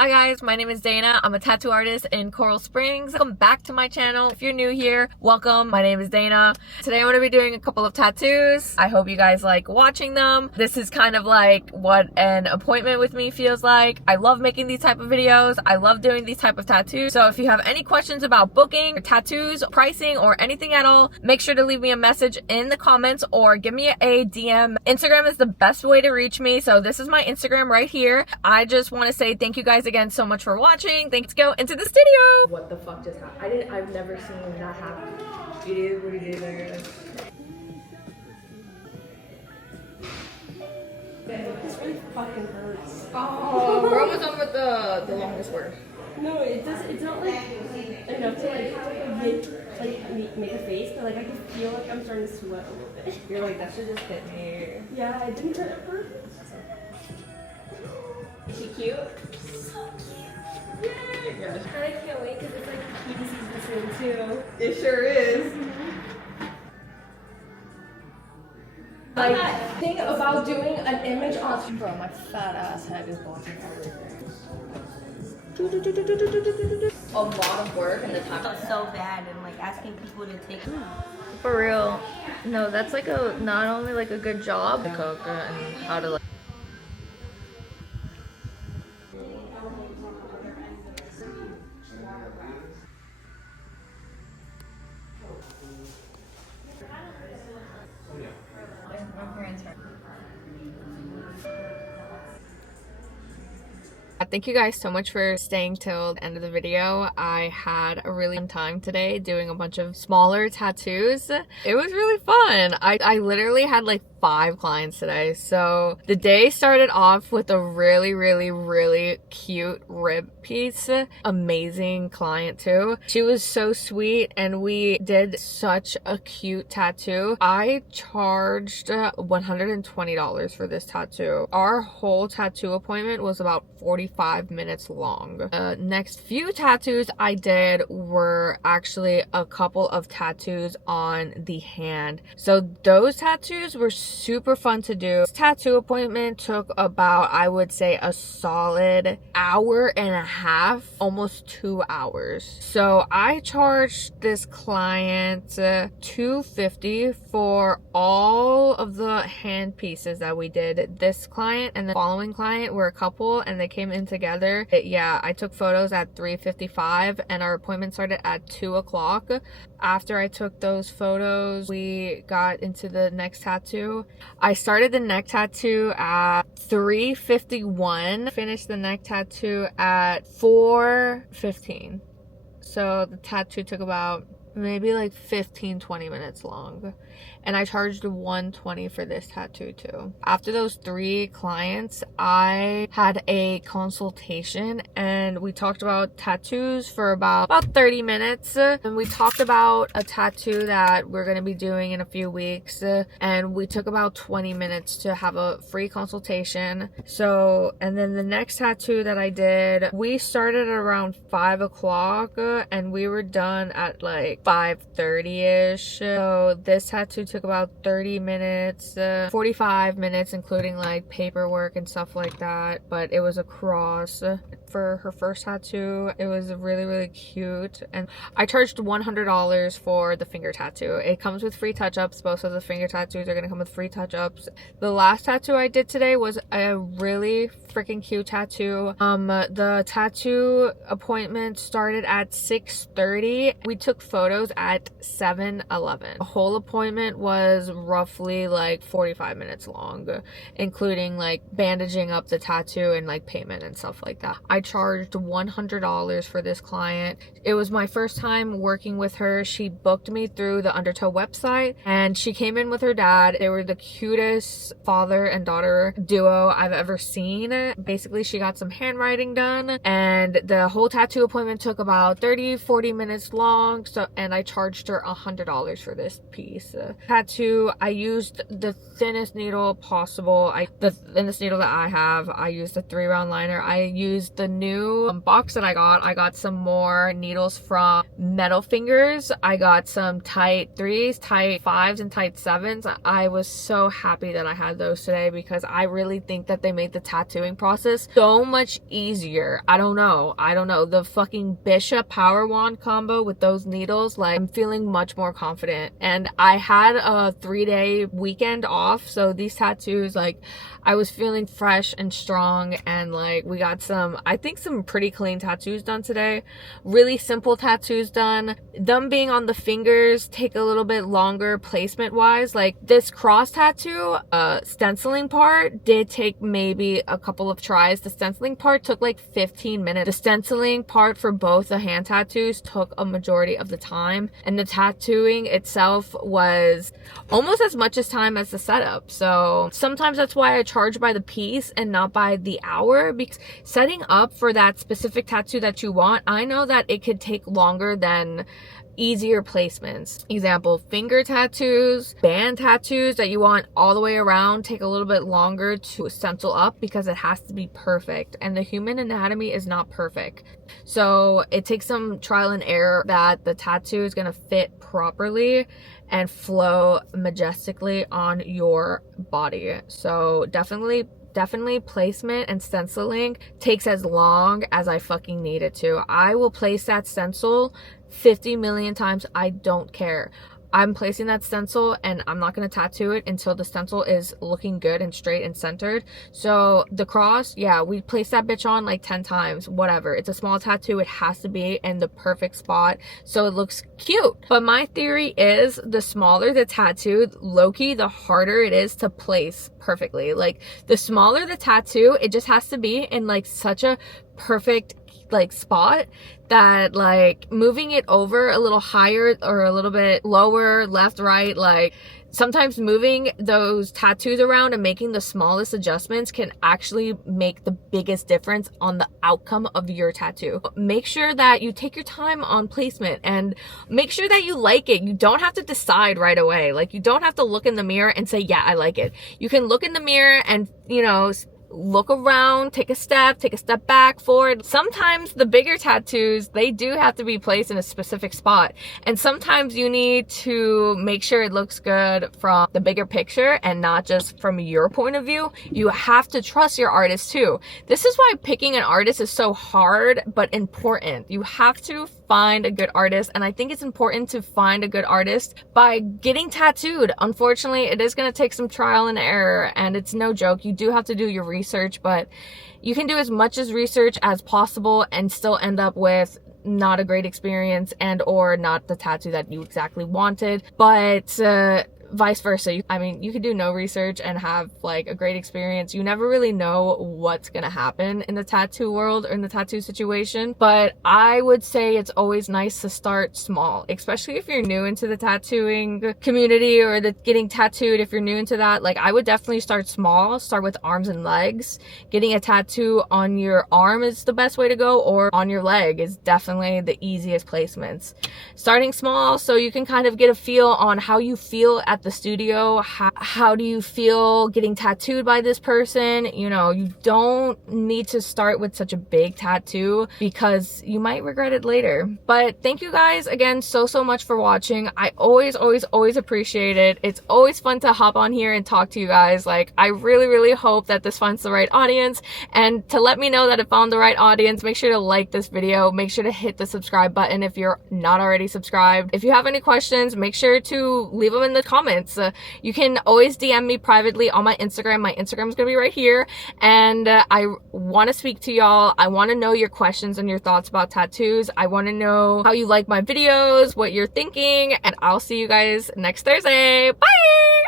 Hi guys, my name is Dana. I'm a tattoo artist in Coral Springs. Welcome back to my channel. If you're new here, welcome. My name is Dana. Today I'm going to be doing a couple of tattoos. I hope you guys like watching them. This is kind of like what an appointment with me feels like. I love making these type of videos. I love doing these type of tattoos. So if you have any questions about booking, tattoos, pricing, or anything at all, make sure to leave me a message in the comments or give me a DM. Instagram is the best way to reach me. So this is my Instagram right here. I just want to say thank you guys again so much for watching. Thanks. Go into the studio. What the fuck just happened? I've never seen that happen. It is what it is, I guess. This really fucking hurts. Oh, we're almost done with the longest word. No, it does. It's not like enough to make a face, but like I can feel like I'm starting to sweat a little bit. You're like, that should just hit me. Yeah, it didn't hurt at first. Is she cute? So cute. Yay! And I can't wait because it's like the key season soon too. It sure is. Like, think about doing an image on. Bro, my fat ass head is blocking everything. A lot of work and the time. Felt so bad and like asking people to take. For real. No, that's like not only like a good job to cook and how to like. Thank you guys so much for staying till the end of the video. I had a really fun time today doing a bunch of smaller tattoos. It was really fun. I literally had like 5 clients today. So the day started off with a really cute rib piece. Amazing client too. She was so sweet and we did such a cute tattoo. I charged $120 for this tattoo. Our whole tattoo appointment was about 45 minutes long. Next few tattoos I did were actually a couple of tattoos on the hand. So those tattoos were super fun to do. This tattoo appointment took about, I would say, a solid hour and a half, almost 2 hours. So I charged this client $250 for all of the hand pieces that we did. This client and the following client were a couple and they came in together. Yeah, I took photos at 3:55 and our appointment started at 2 o'clock. After I took those photos, we got into the next tattoo. I started the neck tattoo at 3:51, finished the neck tattoo at 4:15. So the tattoo took about maybe like 15-20 minutes long, and I charged $120 for this tattoo too. After those 3 clients, I had a consultation and we talked about tattoos for about 30 minutes, and we talked about a tattoo that we're going to be doing in a few weeks, and we took about 20 minutes to have a free consultation. So, and then the next tattoo that I did, we started at around 5 o'clock and we were done at like 5:30ish. So this tattoo took about 30 minutes, 45 minutes including like paperwork and stuff like that, but it was a cross. For her first tattoo, it was really cute, and I charged $100 for the finger tattoo. It comes with free touch-ups. Both of the finger tattoos are gonna come with free touch-ups. The last tattoo I did today was a really freaking cute tattoo. The tattoo appointment started at 6:30. We took photos at 7:11. The whole appointment was roughly like 45 minutes long, including like bandaging up the tattoo and like payment and stuff like that. I charged $100 for this client. It was my first time working with her. She booked me through the Undertow website and she came in with her dad. They were the cutest father and daughter duo I've ever seen. Basically, she got some handwriting done and the whole tattoo appointment took about 30-40 minutes long. So, and I charged her $100 for this piece. Tattoo, I used the thinnest needle possible. The thinnest needle that I have. I used a 3-round liner. I used the new box that I got some more needles from Metal Fingers. I got some tight 3s, tight 5s, and tight 7s. I was so happy that I had those today because I really think that they made the tattooing process so much easier. I don't know. The fucking Bishop Power Wand combo with those needles, like, I'm feeling much more confident. And I had a 3-day weekend off, so these tattoos, like, I was feeling fresh and strong, and like we got some, I think, some pretty clean tattoos done today. Really simple tattoos done. Them being on the fingers take a little bit longer placement wise. Like this cross tattoo, stenciling part did take maybe a couple of tries. The stenciling part took like 15 minutes. The stenciling part for both the hand tattoos took a majority of the time, and the tattooing itself was almost as much as time as the setup. So sometimes that's why I charge by the piece and not by the hour, because setting up for that specific tattoo that you want, I know that it could take longer than easier placements. Example, finger tattoos, band tattoos that you want all the way around take a little bit longer to stencil up because it has to be perfect, and the human anatomy is not perfect. So it takes some trial and error that the tattoo is going to fit properly and flow majestically on your body. So definitely placement and stenciling takes as long as I fucking need it to. I will place that stencil 50 million times. I don't care. I'm placing that stencil and I'm not going to tattoo it until the stencil is looking good and straight and centered. So the cross, yeah, we placed that bitch on like 10 times, whatever. It's a small tattoo. It has to be in the perfect spot so it looks cute. But my theory is the smaller the tattoo, low-key, the harder it is to place perfectly. Like the smaller the tattoo, it just has to be in like such a perfect like spot that like moving it over a little higher or a little bit lower, left, right, like sometimes moving those tattoos around and making the smallest adjustments can actually make the biggest difference on the outcome of your tattoo. Make sure that you take your time on placement and make sure that you like it. You don't have to decide right away. Like you don't have to look in the mirror and say, yeah, I like it. You can look in the mirror and, you know, look around, take a step back, forward. Sometimes the bigger tattoos, they do have to be placed in a specific spot. And sometimes you need to make sure it looks good from the bigger picture and not just from your point of view. You have to trust your artist too. This is why picking an artist is so hard but important. You have to find a good artist, and I think it's important to find a good artist by getting tattooed. Unfortunately, it is going to take some trial and error, and it's no joke. You do have to do your research, but you can do as much as research as possible and still end up with not a great experience and or not the tattoo that you exactly wanted. But vice versa. I mean, you could do no research and have like a great experience. You never really know what's gonna happen in the tattoo world or in the tattoo situation, but I would say it's always nice to start small, especially if you're new into the tattooing community or the getting tattooed. If you're new into that, like I would definitely start small, start with arms and legs. Getting a tattoo on your arm is the best way to go, or on your leg is definitely the easiest placements. Starting small so you can kind of get a feel on how you feel at the studio. How do you feel getting tattooed by this person? You know, you don't need to start with such a big tattoo because you might regret it later. But thank you guys again so much for watching. I always appreciate it. It's always fun to hop on here and talk to you guys. Like, I really hope that this finds the right audience, and to let me know that it found the right audience, make sure to like this video, make sure to hit the subscribe button if you're not already subscribed. If you have any questions, make sure to leave them in the comments. You can always DM me privately on my Instagram. My Instagram is going to be right here, and I want to speak to y'all. I want to know your questions and your thoughts about tattoos. I want to know how you like my videos, what you're thinking, and I'll see you guys next Thursday. Bye!